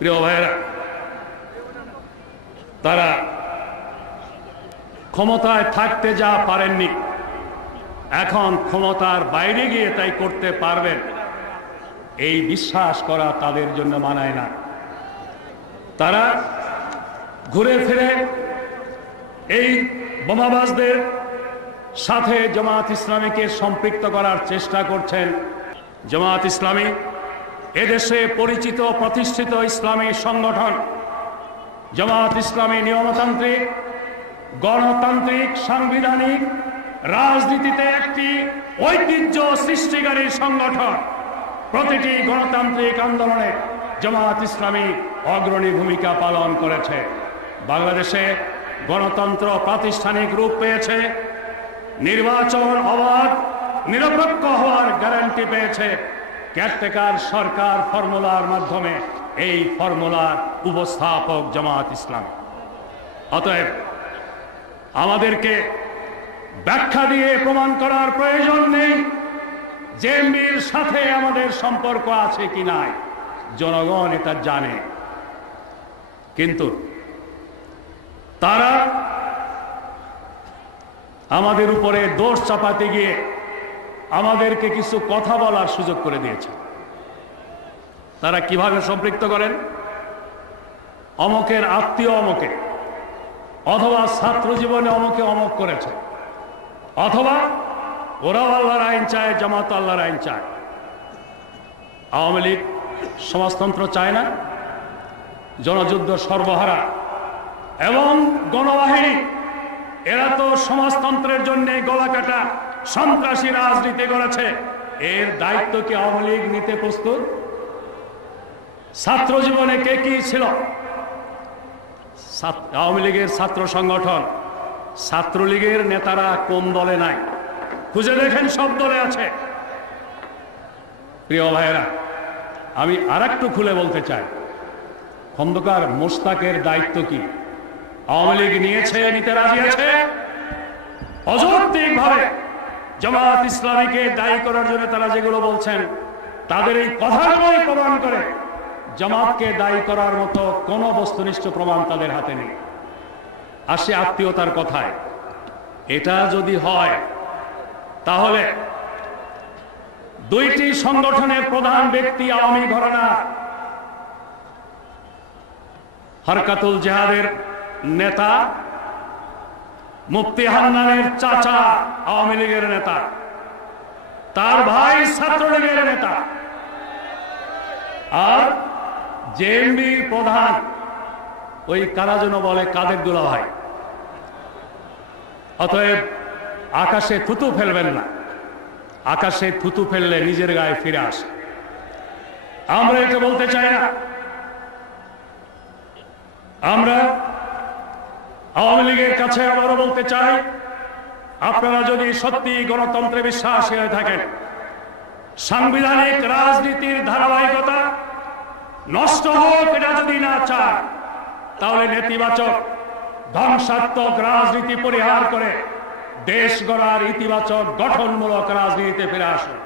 প্রিয় ভাইয়েরা, তারা ক্ষমতায় থাকতে যা পারেননি, এখন ক্ষমতার বাইরে গিয়ে তাই করতে পারবেন, এই বিশ্বাস করা তাদের জন্য মানায় না। তারা ঘুরে ফিরে এই বোমাবাজদের সাথে জামাত ইসলামীকে সম্পৃক্ত করার চেষ্টা করছেন। জামাত ইসলামী এদেশে পরিচিত প্রতিষ্ঠিত ইসলামী সংগঠন, জামাত ইসলামী নিয়মতান্ত্রিক, গণতান্ত্রিক, সাংবিধানিক রাজনীতিতে একটি ঐতিহ্য সৃষ্টিকারী সংগঠন। প্রতিটি গণতান্ত্রিক আন্দোলনে জামাত ইসলামী অগ্রণী ভূমিকা পালন করেছে। বাংলাদেশে গণতন্ত্র প্রাতিষ্ঠানিক রূপ পেয়েছে। নির্বাচন অবাধ, নিরপেক্ষ হওয়ার গ্যারান্টি পেয়েছে। ক্যারটেকার সরকার ফর্মুলার মাধ্যমে এই ফর্মুলার উপস্থাপক জামাত ইসলাম। অতএব আমাদেরকে ব্যাখ্যা দিয়ে প্রমাণ করার প্রয়োজন নেই জেএমবির সাথে আমাদের সম্পর্ক আছে কি নাই। জনগণ এটা জানে। কিন্তু তারা আমাদের উপরে দোষ চাপাতে গিয়ে আমাদেরকে কিছু কথা বলার সুযোগ করে দিয়েছে। তারা কীভাবে সম্পৃক্ত করেন? অমকের আত্মীয় অমকে, অথবা ছাত্র জীবনে অমকে অমক করেছে, অথবা ওরাও আল্লাহর আইন চায়, জামাত আল্লাহর আইন চায়। আওয়ামী লীগ সমাজতন্ত্র চায় না, জনযুদ্ধ সর্বহারা, এবং গণবাহিনী, এরা তো সমাজতন্ত্রের জন্য গলা কাটা। সন্ত্রাসী রাজনীতি করেছে। এর দায়িত্ব কি আওয়ামী লীগ নিতে প্রস্তুত? ছাত্র জীবনে কে কি ছিল? আওয়ামী লীগের ছাত্র সংগঠন। ছাত্রলীগের নেতারা কোন দলে নাই? খুঁজে দেখেন সব দলে আছে। প্রিয় ভাইয়েরা, আমি আর খুলে বলতে চাই। খন্দকার মোস্তাকের দায়িত্ব কি? আওয়ামী লীগ নিয়েছে, নিতে রাজি আছে? অযৌক্তিক ভাবে জামাত ইসলামীকে দায়ী করার জন্য তারা যেগুলো বলছেন, তাদের এই কথাগুলোই প্রমাণ করে জামাতকে দায়ী করার মতো কোনো বস্তুনিষ্ঠ প্রমাণ তাদের হাতে নেই। আসে আত্মীয়তার কথায়, এটা যদি হয়, তাহলে দুইটি সংগঠনের প্রধান ব্যক্তি আওয়ামী ঘরানা হরকাতুল জেহাদের নেতা মুফতি হান্নানের চাচা আওয়ামী লীগের নেতা, তার ভাই ছাত্রলীগের নেতা, আর জেএমবি প্রধান ওই কারা যেন বলে কাদের দুলা ভাই অতএব আকাশে থুতু ফেলবেন না, আকাশে থুতু ফেললে নিজের গায়ে ফিরে আসে। আমরা এটা বলতে চাই না। আমরা আওয়ামী লীগের কাছে আবারও বলতে চাই, আপনারা যদি সত্যি গণতন্ত্রে বিশ্বাসী হয়ে থাকেন, সাংবিধানিক রাজনীতির ধারাবাহিকতা নষ্ট হোক এটা যদি না চায় তাহলে নেতিবাচক, ধ্বংসাত্মক রাজনীতি পরিহার করে দেশ গড়ার ইতিবাচক গঠনমূলক রাজনীতিতে ফিরে আসুন।